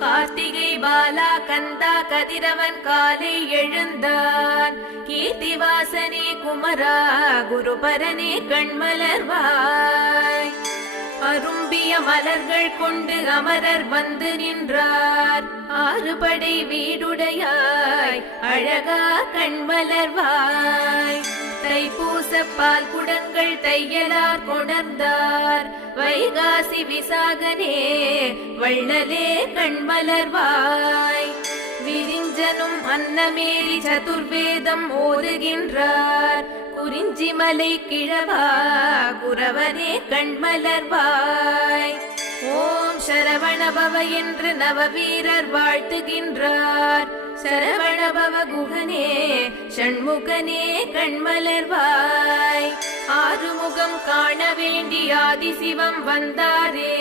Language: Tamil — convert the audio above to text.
கார்த்திகை பாலா கந்தா கதிரவன் காலை எழுந்தான். கீர்த்திவாசனே குமரா குருபரனே கண்மலர்வாய். அரும்பிய மலர்கள் கொண்டு அமரர் வந்து நின்றார். ஆறுபடை வீடுடையாய் அழகா கண்மலர்வாய். தைப்பூச பால் குடங்கள் தையலார் கொணர்ந்தார். வைகாசி விசாகனே வள்ளலே கண்மலர்வாய். விரிஞ்சனும் அன்னமேரி சதுர்வேதம் ஓதுகின்றார். குறிஞ்சிமலை கிழவா குரவனே கண்மலர்வாய். ஓம் சரவணபவ என்று நவவீரர் வாழ்த்துகின்றார். சரவணபவ குகனே ஷண்முகனே கண்மலர்வாய். ஆறுமுகம் காண வேண்டி ஆதிசிவம் வந்தாரே.